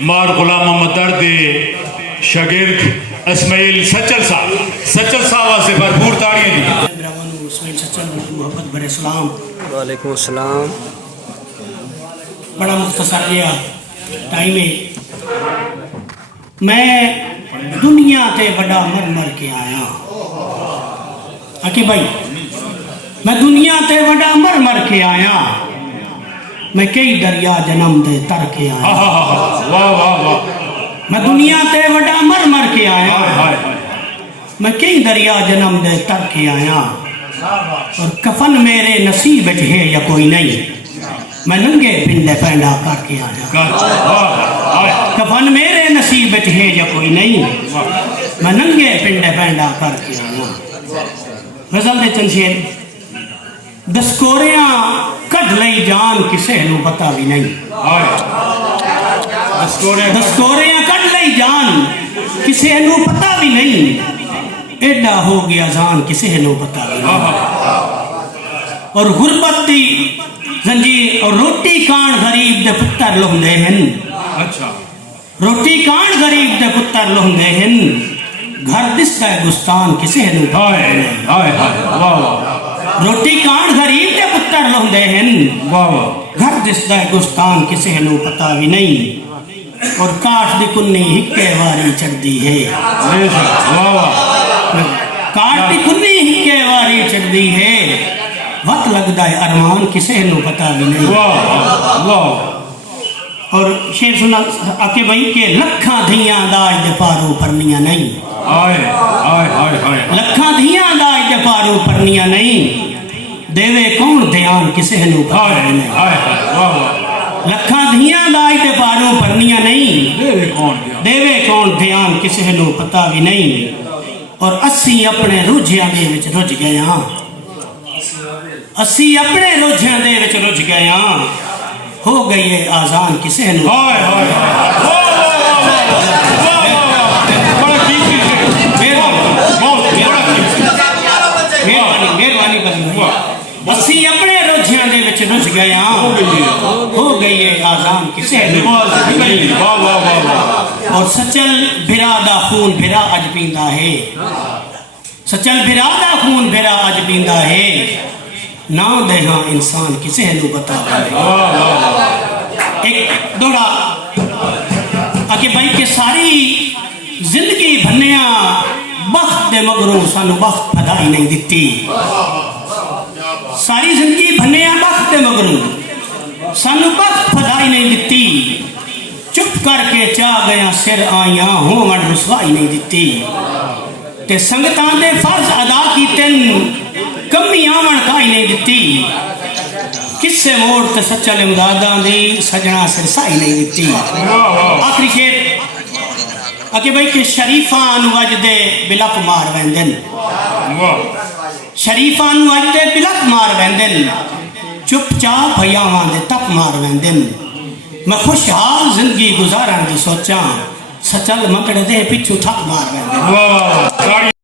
मार गुलाम मोहम्मद दर्द शागिर्द इस्माइल सचल साहब से भरपूर ताड़ियां दी। मोहब्बत भरे सलाम। वालेकुम अस्सलाम। बड़ा मुख्तसर लिया टाइम है। मैं दुनिया ते बड़ा मर मर के आया आकी भाई, मैं दुनिया ते बड़ा मर मर के आया, मैं कई दरिया जन्म दे तर के आया। वाह वाह वाह। मैं दुनिया ते बड़ा मर मर के आया, मैं कई दरिया जन्म दे तर के आया, और कफन मेरे नसीब है या कोई नहीं, मैं नंगे पिंडे पैदा करके आया। कफन मेरे नसीब है या कोई नहीं, मैं नंगे पिंडे पैदा करके आया। गजल दे चंद दसकोरियां कढ़ लई जान किसे नू पता भी नहीं। दसकोरियां कढ़ लई जान किसे नू पता भी नहीं, एडा हो गया जान किसे नू पता भी नहीं। और गुरबत दी जंजीर और रोटी कान गरीब दे पुत्तर लोंदे हन। अच्छा, रोटी कान गरीब दे पुत्तर लोंदे हन, घर दिसदा है गुस्तान किसे नू पता भी नहीं। रोटी कान गरीब दे पुत्तर लोंदे हन, घर दिसदा है गुस्तान किसे नू पता भी नहीं। और काठ दी कुन्नी हिक्के वारी चढ़दी है, काठ दी कुन्नी हिक्के वारी चढ़दी है, वक्त लगदा है अरमान किसे नू पता भी नहीं। और शेर सुना आके भाई के लखा धियां दाज दे पारो परनियां नहीं। लखा धियां दाज दे पारो परनियां नहीं, देवे कौन ध्यान किसे नू पता भी नहीं। लखा धियां दाज दे पारो परनियां नहीं, देवे कौन ध्यान किसे नू पता भी नहीं। और असी अपने रुझियां दे विच रुझ गए हां, असी अपने रुझियां दे विच रुझ गए हां, हो गई है आजान किसे नू। मेहरबानी असी अपने रुझियां दे विच रुझ गए हां, हो गई है आजान किसे नू। और सचल भिरा दा खून भिरा अज पींदा है, सचल भिरा दा खून भिरा अज पींदा है, ना दे हाँ इंसान किसे नू पता। एक दौड़ा आके भाई के सारी जिंदगी भन्निया बख्त दे मगरों सानू बख्त फदाई नहीं दिती। सारी जिंदगी भन्निया बख्त दे मगरों सानू बख्त फदाई नहीं दिती। चुप करके चा गया सिर आइया होवन रुसवाई नहीं दिती। ते संगतां दे फर्ज अदा कीते कमी आवन काई नहीं दिती। किस्से मोड़ ते सचल इमदादां दी सजना सिरसाई नहीं दिती। आखिरी शेर आके भाई के शरीफां नू अज दे बिलक मार वेंदन, शरीफां नू अज दे बिलक मार वेंदन, चुपचाप हयावां दे तप मार वेंदन। मैं खुशहाल जिंदगी गुजारन दी सोचां, सचल मकड़ दे पिछू थक मार वेंदन।